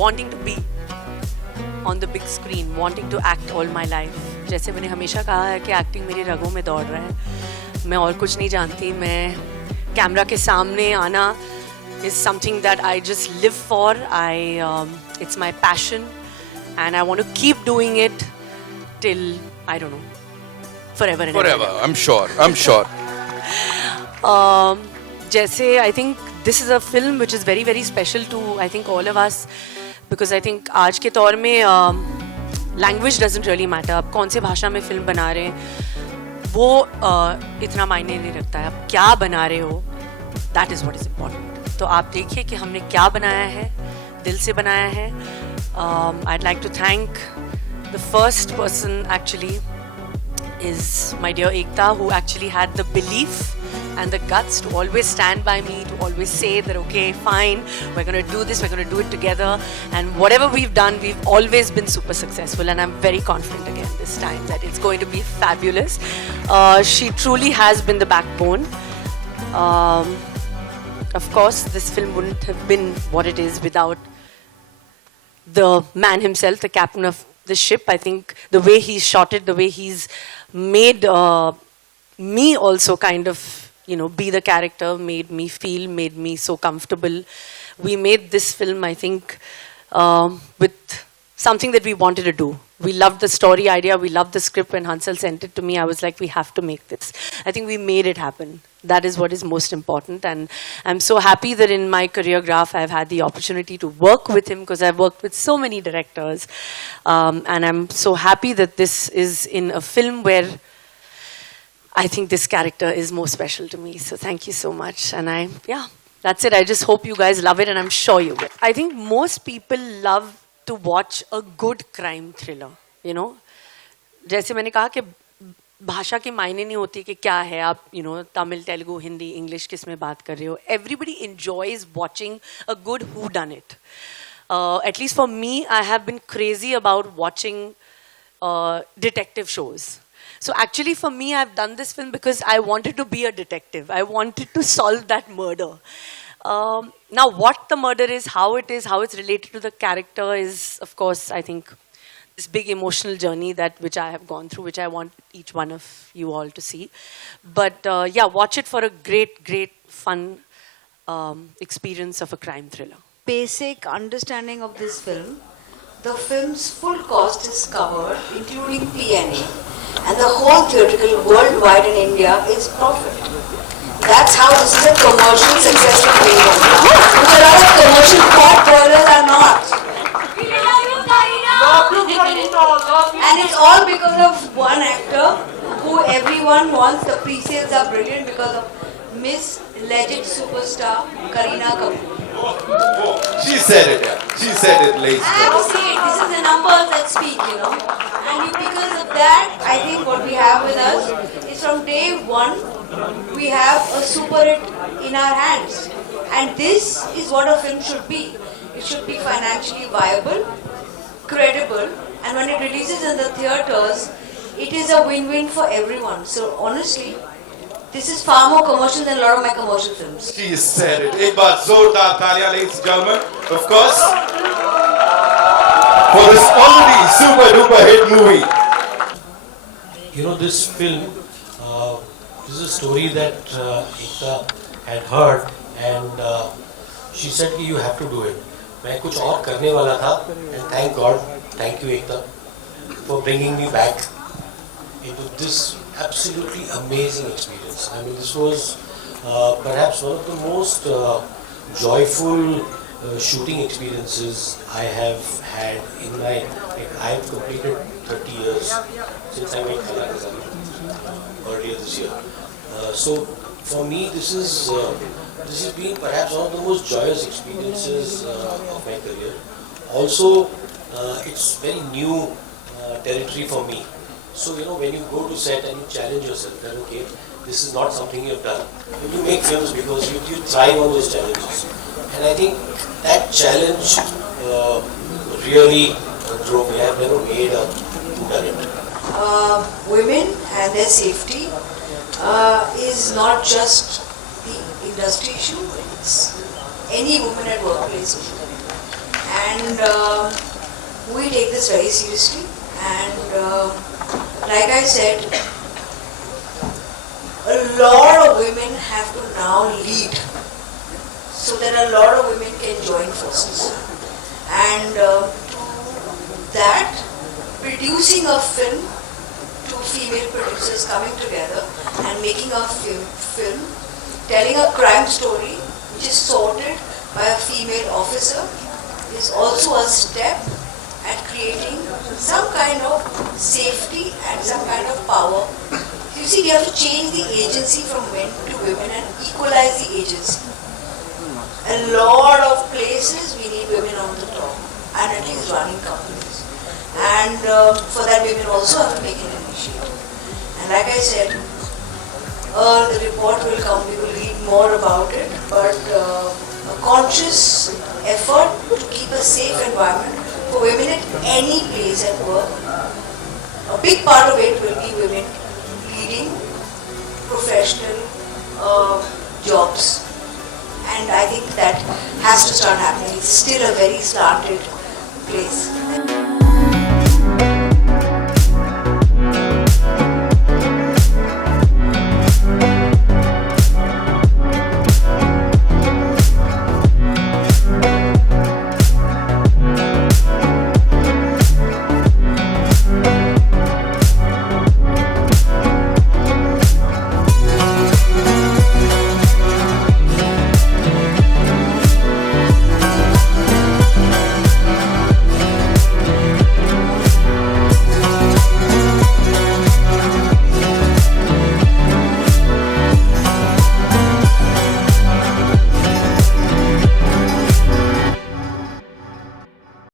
wanting to be on the big screen, wanting to act all my life. जैसे मैंने हमेशा कहा है कि एक्टिंग मेरी रगों में दौड़ रहा है, मैं और कुछ नहीं जानती, मैं कैमरा के सामने आना is something that I just live for. It's my passion and I want to keep doing it till, I don't know, forever and Forever, ever. I'm sure. जैसे I think this is a film which is very very special to I think all of us, because I think आज के दौर में language doesn't really matter. आप कौन से भाषा में फिल्म बना रहे हैं वो इतना मायने नहीं रखता है, आप क्या बना रहे हो, that is what is important. तो आप देखिए कि हमने क्या बनाया है, दिल से बनाया है. I'd like to thank the first person actually is my dear Ekta, who actually had the belief and the guts to always stand by me, to always say that okay, fine, we're going to do this, we're going to do it together, and whatever we've done, we've always been super successful, and I'm very confident again this time that it's going to be fabulous. She truly has been the backbone. Of course, this film wouldn't have been what it is without the man himself, the captain of the ship. I think the way he's shot it, the way he's made me also kind of, you know, be the character, made me feel, made me so comfortable. We made this film, I think, with something that we wanted to do. We loved the story idea, we loved the script. When Hansal sent it to me, I was like, we have to make this. I think we made it happen. That is what is most important, and I'm so happy that in my career graph I've had the opportunity to work with him, because I've worked with so many directors, and I'm so happy that this is in a film where I think this character is more special to me. So thank you so much, and that's it. I just hope you guys love it, and I'm sure you will. I think most people love to watch a good crime thriller, you know. जैसे मैंने कहा कि भाषा के मायने नहीं होती कि क्या है, आप you know Tamil, Telugu, Hindi, English किस में बात कर रहे हो. Everybody enjoys watching a good whodunit. At least for me, I have been crazy about watching detective shows. So actually for me, I've done this film because I wanted to be a detective. I wanted to solve that murder. Now what the murder is, how it's related to the character is, of course, I think this big emotional journey which I have gone through, which I want each one of you all to see. But yeah, watch it for a great, great fun experience of a crime thriller. Basic understanding of this film, the film's full cost is covered, including P&A, and the whole theatrical worldwide in India is profit. That's how this is a commercial successful film. Which a lot of commercial pot boilers are not. And it's all because of one actor who everyone wants. The pre-sales are brilliant because of Miss Legend Superstar Kareena Kapoor. She said it, yeah. She said it, ladies. I have to say it. This is the numbers that speak, you know. And because of that, I think what we have with us is from day one, we have a super hit in our hands. And this is what a film should be. It should be financially viable, credible, and when it releases in the theatres, it is a win-win for everyone. So honestly, this is far more commercial than a lot of my commercial films. She said it. Ek baar zordar taaliyan, ladies and gentlemen, of course, for this already super duper hit movie. You know, this film, this is a story that Ekta had heard, and she said कि you have to do it. मैं कुछ और करने वाला था, and thank God, thank you Ekta, for bringing me back into this absolutely amazing experience. I mean, this was perhaps one of the most joyful shooting experiences I have had in my. I have completed 30 years since I made Kala Khazani earlier this year. So for me, this has been perhaps one of the most joyous experiences of my career. Also, it's very new territory for me. So, you know, when you go to set and you challenge yourself that, okay, this is not something you've done. You make films because you thrive on those challenges. And I think that challenge really drove me. I've never made a whodunit. Women and their safety is not just the industry issue, it's any woman at workplace issue. and we take this very seriously. And like I said, a lot of women have to now lead, so that a lot of women can join forces. And that, producing a film, two female producers coming together and making a film telling a crime story which is sorted by a female officer, is also a step at creating some kind of safety and some kind of power. You see, we have to change the agency from men to women and equalize the agency. A lot of places we need women on the top and at least running companies. And for that, women also have to make an initiative. And like I said, the report will come, we will read more about it, but a conscious effort to keep a safe environment for women at any place at work. A big part of it will be women leading professional jobs. And I think that has to start happening. It's still a very slanted place.